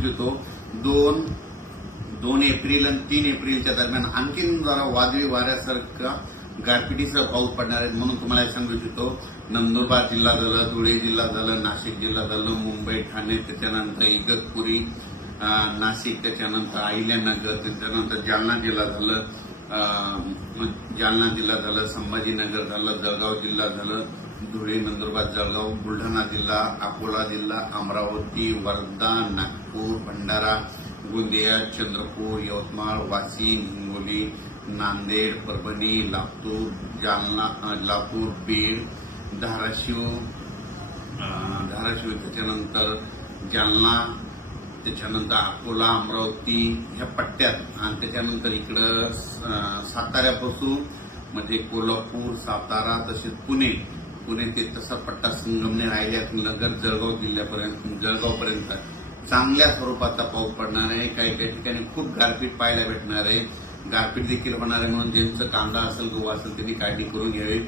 इच्छितो 2 एप्रिल आणि 3 एप्रिलच्या दरम्यान आणखीन जरा वादळी वाऱ्यासारखा गारपिटीसह पाऊस पडणार आहे. म्हणून तुम्हाला सांगू इच्छितो नंदुरबार जिल्हा झालं, धुळे जिल्हा झालं, नाशिक जिल्हा झालं, मुंबई, ठाणे, त्याच्यानंतर इगतपुरी, नाशिक, त्याच्यानंतर अहिल्यानगर, त्याच्यानंतर जालना जिल्हा झालं, संभाजीनगर झालं, जळगाव जिल्हा झालं, धुळे, नंदुरबार, जळगाव, बुलढाणा जिल्हा, अकोला जिल्हा, अमरावती, वर्धा, नागपूर, भंडारा, गोंदिया, चंद्रपूर, यवतमाळ, वाशिम, हिंगोली, नांदेड, परभणी, लातूर, जालना, बीड, धाराशिव, त्याच्यानंतर जालना, त्याच्यानंतर अकोला, अमरावती ह्या पट्ट्यात आणि त्याच्यानंतर इकडं साताऱ्यापासून म्हणजे कोल्हापूर, सातारा तसेच पुणे ते तसा पट्टा संगमनेर, अहिल्यानगर, जळगावपर्यंत चांगल्या स्वरूपाचा पाऊस पडणार आहे. काही ठिकाणी खूप गारपीट पाहायला भेटणार आहे. गारपीट देखील होणार आहे. म्हणून ज्यांचं कांदा असेल, गहू असेल त्यांनी काळजी करून घ्यावी.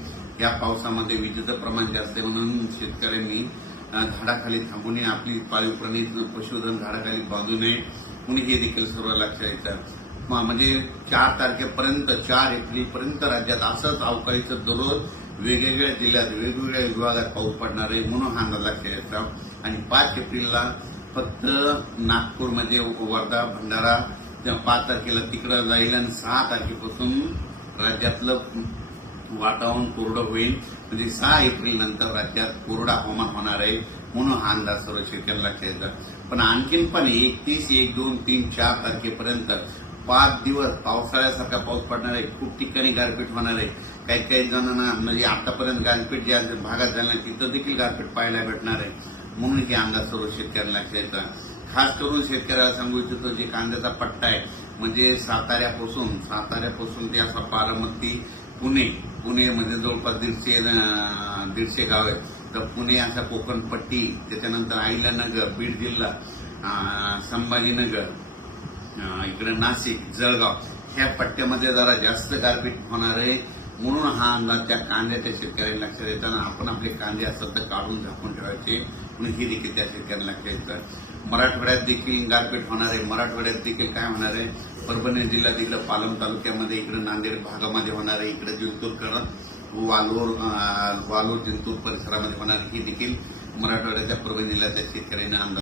या पावसामध्ये विजेचं प्रमाण जास्त आहे. म्हणून शेतकऱ्यांनी झाडाखाली थांबू नये, आपली पाळीव प्राणी पशुधन झाडाखाली बांधू नये म्हणून हे देखील सर्व लक्षात येतं. म्हणजे 4 एप्रिलपर्यंत राज्यात असंच अवकाळीचं दररोज वेगवेगळ्या जिल्ह्यात वेगवेगळ्या विभागात पाऊस पडणार आहे म्हणून हा अंदाज लक्षात येतो. आणि 5 एप्रिलला फक्त नागपूरमध्ये, वर्धा, भंडारा 5 तारखेला तिकडं जाईल आणि 6 तारखेपासून राज्यातलं वातावरण कोरडं होईल. म्हणजे 6 एप्रिल नंतर राज्यात कोरडं हवामान होणार आहे म्हणून हा अंदाज सर्व शेतकऱ्यांना लक्षात येतात. पण आणखीन पण 31, 1, 2, 3, 4 तारखेपर्यंत 5 दिवस पावसाळ्यासारखा पाऊस पडणार आहे. खूप ठिकाणी गारपीट होणार आहे. काही जणांना म्हणजे आतापर्यंत गारपीट ज्या भागात झाल्या तिथं देखील गारपीट पाहायला भेटणार आहे. म्हणून हे अंदाज सर्व शेतकऱ्यांना लक्षात येतात. खास करून शेतकऱ्याला सांगू इच्छितो जे कांद्याचा पट्टा आहे म्हणजे साताऱ्यापासून ते असा बारामती, पुणे मध्ये जवळपास 150 गाव आहेत. तर पुणे असा कोकणपट्टी, त्याच्यानंतर अहिल्यानगर, बीड जिल्हा, संभाजीनगर, इकडे नाशिक, जळगाव ह्या पट्ट्यामध्ये जरा जास्त गारपीट होणार आहे. म्हणून हा अंदाज त्या कांद्याच्या शेतकऱ्यांना लक्षात येताना आपण आपले कांदे असतात तर काढून झाकून ठेवायचे म्हणून हे देखील त्या शेतकऱ्यांना लक्षात येतं. मराठवाड्यात देखील गारपीट होणार आहे. मराठवाड्यात देखील काय होणार आहे, परभणी जिल्ह्यात इकडे पालम तालुक्यामध्ये, इकडे नांदेड भागामध्ये होणार आहे, इकडे जिंतूर, वालोर, जिंतूर परिसरामध्ये होणार आहे. ही देखील मराठवाड्याच्या परभणी जिल्ह्याच्या शेतकऱ्यांना अंदाज